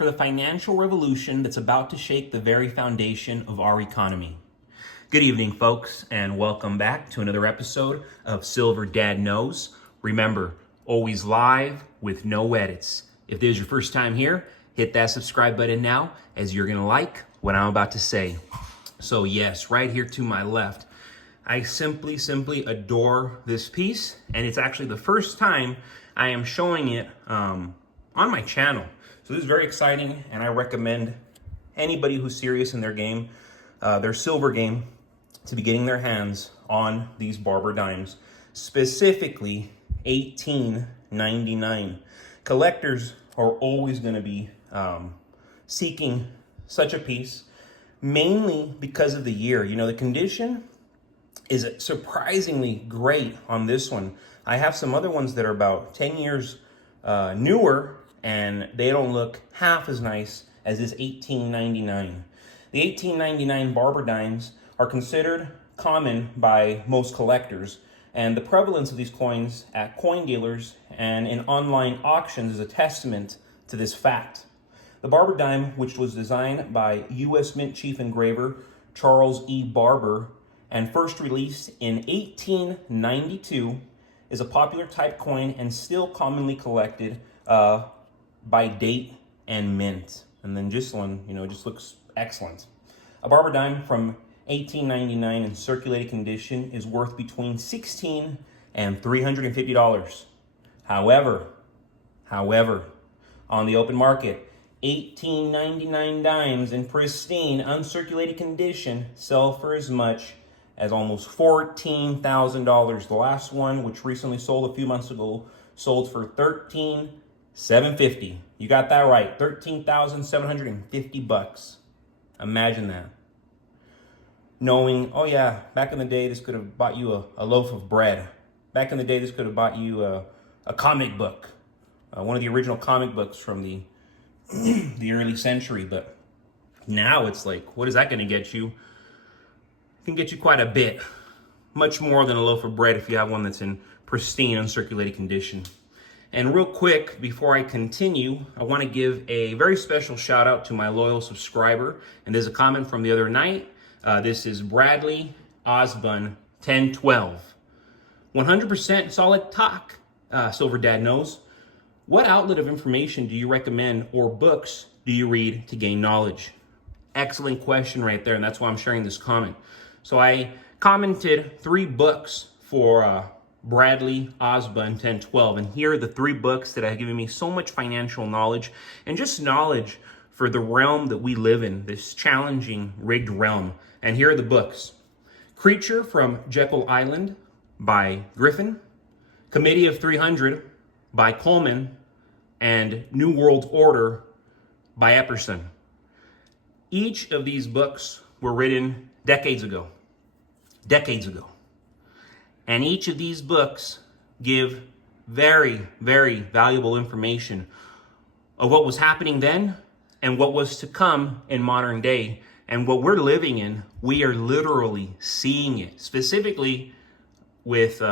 for the financial revolution that's about to shake the very foundation of our economy. Good evening, folks, and welcome back to another episode of Silver Dad Knows. Remember, always live with no edits. If this is your first time here, hit that subscribe button now, as you're gonna like what I'm about to say. So yes, right here to my left, I simply adore this piece, and it's actually the first time I am showing it on my channel. So this is very exciting, and I recommend anybody who's serious in their game, their silver game, to be getting their hands on these Barber dimes, specifically 1899. Collectors are always going to be seeking such a piece, mainly because of the year. You know, the condition is surprisingly great on this one. I have some other ones that are about 10 years newer, and they don't look half as nice as this 1899. The 1899 Barber dimes are considered common by most collectors, and the prevalence of these coins at coin dealers and in online auctions is a testament to this fact. The Barber dime, which was designed by U.S. Mint Chief Engraver Charles E. Barber and first released in 1892, is a popular type coin and still commonly collected by date and mint. And then this one, just looks excellent. A Barber dime from 1899 in circulated condition is worth between $16 and $350. However, on the open market, 1899 dimes in pristine, uncirculated condition sell for as much as almost $14,000. The last one, which recently sold a few months ago, sold for $13,750. You got that right, $13,750. Imagine that. Knowing, oh yeah, back in the day, this could have bought you a loaf of bread. Back in the day, this could have bought you a comic book, one of the original comic books from the the early century. But now it's like, what is that going to get you? It can get you quite a bit, much more than a loaf of bread if you have one that's in pristine, uncirculated condition. And real quick, before I continue, I want to give a very special shout out to my loyal subscriber. And there's a comment from the other night. This is Bradley Osborne 1012. 100% solid talk, Silver Dad Knows. What outlet of information do you recommend, or books do you read to gain knowledge? Excellent question right there, and that's why I'm sharing this comment. So I commented 3 books for Bradley Osborne 1012, and here are the 3 books that have given me so much financial knowledge and just knowledge for the realm that we live in, this challenging, rigged realm. And here are the books. Creature from Jekyll Island by Griffin, Committee of 300 by Coleman, and New World Order by Epperson. Each of these books were written decades ago. And each of these books give very, very valuable information of what was happening then and what was to come in modern day. And what we're living in, we are literally seeing it. Specifically with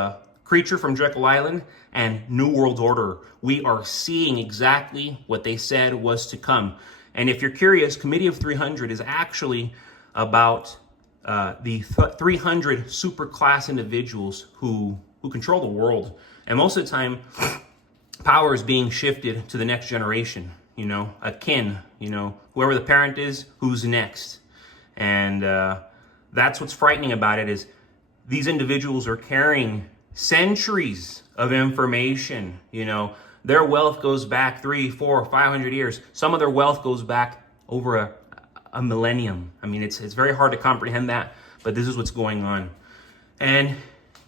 Creature from Jekyll Island and New World Order, we are seeing exactly what they said was to come. And if you're curious, Committee of 300 is actually about the 300 super class individuals who control the world. And most of the time, power is being shifted to the next generation, a kin, whoever the parent is, who's next. And that's what's frightening about it, is these individuals are carrying centuries of information. Their wealth goes back 300, 400, 500 years. Some of their wealth goes back over a millennium. I mean, it's very hard to comprehend that, but this is what's going on. And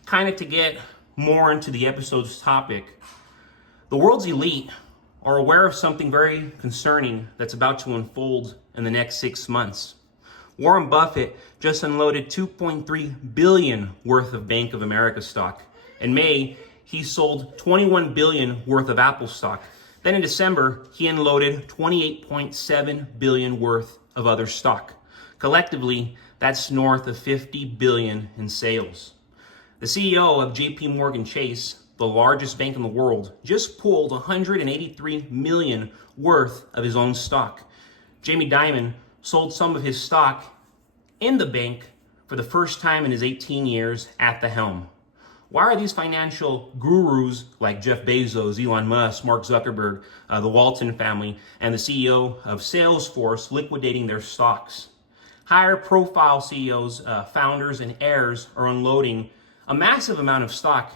kind of to get more into the episode's topic, the world's elite are aware of something very concerning that's about to unfold in the next 6 months. Warren Buffett just unloaded $2.3 billion worth of Bank of America stock. In May, he sold $21 billion worth of Apple stock. Then in December, he unloaded $28.7 billion worth of other stock. Collectively, that's north of $50 billion in sales. The CEO of JP Morgan Chase the largest bank in the world, just pulled $183 million worth of his own stock. Jamie Dimon sold some of his stock in the bank for the first time in his 18 years at the helm. Why are these financial gurus like Jeff Bezos, Elon Musk, Mark Zuckerberg, the Walton family, and the CEO of Salesforce liquidating their stocks? Higher profile CEOs, founders, and heirs are unloading a massive amount of stock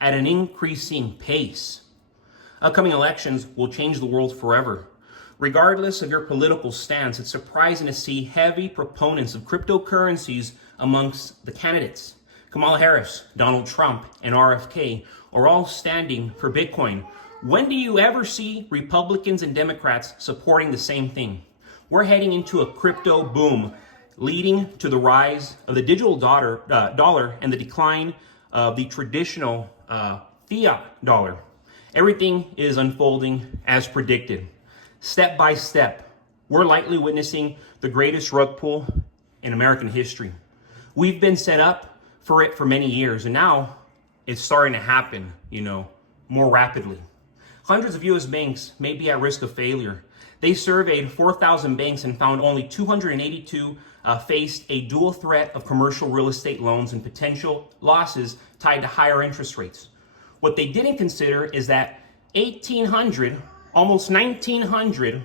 at an increasing pace. Upcoming elections will change the world forever. Regardless of your political stance, it's surprising to see heavy proponents of cryptocurrencies amongst the candidates. Kamala Harris, Donald Trump, and RFK are all standing for Bitcoin. When do you ever see Republicans and Democrats supporting the same thing? We're heading into a crypto boom, leading to the rise of the digital dollar and the decline of the traditional fiat dollar. Everything is unfolding as predicted. Step by step, we're likely witnessing the greatest rug pull in American history. We've been set up for it for many years, and now it's starting to happen, more rapidly. Hundreds of U.S. banks may be at risk of failure. They surveyed 4,000 banks and found only 282 faced a dual threat of commercial real estate loans and potential losses tied to higher interest rates. What they didn't consider is that 1,800, almost 1,900,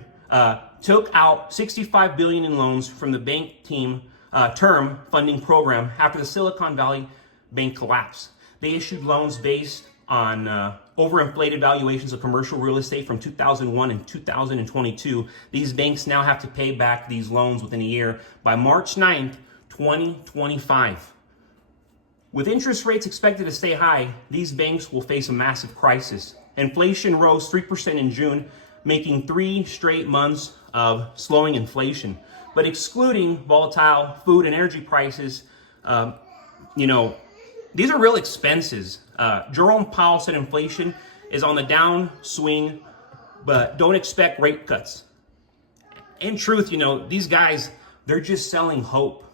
took out $65 billion in loans from the bank team term funding program after the Silicon Valley Bank collapse. They issued loans based on overinflated valuations of commercial real estate from 2001 and 2022. These banks now have to pay back these loans within a year by March 9th, 2025. With interest rates expected to stay high, these banks will face a massive crisis. Inflation rose 3% in June, making 3 straight months of slowing inflation. But excluding volatile food and energy prices, these are real expenses. Jerome Powell said inflation is on the downswing, but don't expect rate cuts. In truth, these guys, they're just selling hope.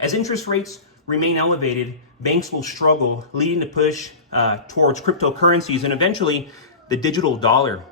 As interest rates remain elevated, banks will struggle, leading to push towards cryptocurrencies and eventually the digital dollar.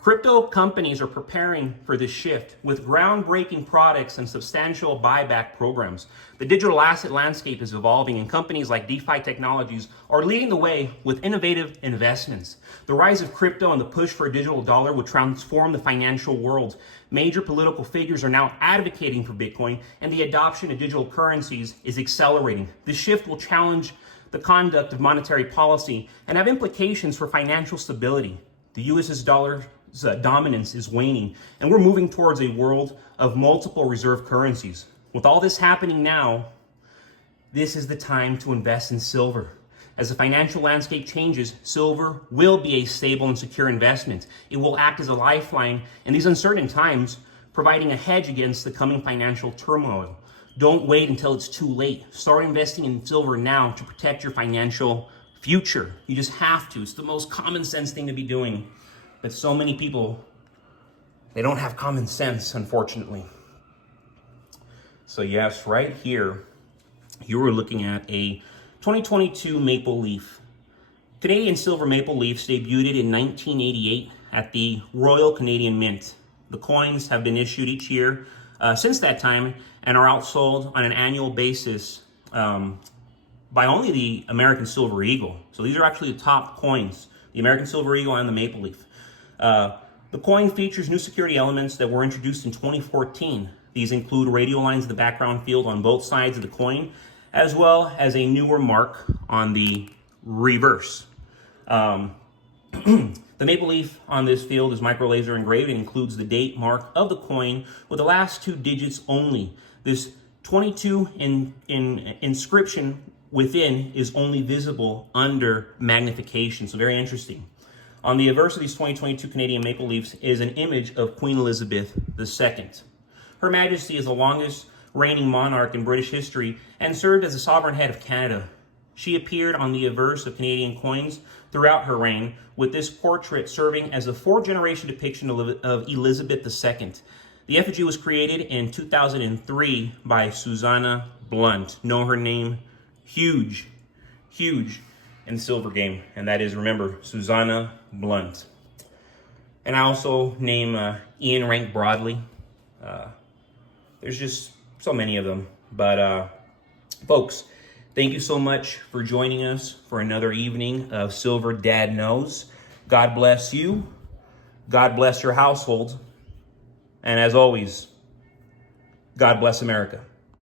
Crypto companies are preparing for this shift with groundbreaking products and substantial buyback programs. The digital asset landscape is evolving, and companies like DeFi Technologies are leading the way with innovative investments. The rise of crypto and the push for a digital dollar will transform the financial world. Major political figures are now advocating for Bitcoin, and the adoption of digital currencies is accelerating. This shift will challenge the conduct of monetary policy and have implications for financial stability. The U.S.'s dollar's dominance is waning, and we're moving towards a world of multiple reserve currencies. With all this happening now, this is the time to invest in silver. As the financial landscape changes, silver will be a stable and secure investment. It will act as a lifeline in these uncertain times, providing a hedge against the coming financial turmoil. Don't wait until it's too late. Start investing in silver now to protect your financial future. You just have to. It's the most common sense thing to be doing. But so many people, they don't have common sense, unfortunately. So yes, right here, you were looking at a 2022 Maple Leaf. Canadian silver Maple Leafs debuted in 1988 at the Royal Canadian Mint. The coins have been issued each year since that time and are outsold on an annual basis by only the American Silver Eagle. So these are actually the top coins, the American Silver Eagle and the Maple Leaf. The coin features new security elements that were introduced in 2014. These include radial lines in the background field on both sides of the coin, as well as a newer mark on the reverse. The maple leaf on this field is micro laser engraved and includes the date mark of the coin with the last 2 digits only. This 22 inscription within is only visible under magnification, so very interesting. On the obverse of these 2022 Canadian Maple Leafs is an image of Queen Elizabeth II. Her Majesty is the longest reigning monarch in British history and served as the sovereign head of Canada. She appeared on the obverse of Canadian coins throughout her reign, with this portrait serving as a 4th-generation depiction of Elizabeth II. The effigy was created in 2003 by Susanna Blunt. Know her name? Huge, huge. in the silver game, and that is, remember, Susanna Blunt. And I also name Ian Rank broadly. There's just so many of them. But folks, thank you so much for joining us for another evening of Silver Dad Knows. God bless you. God bless your household. And as always, God bless America.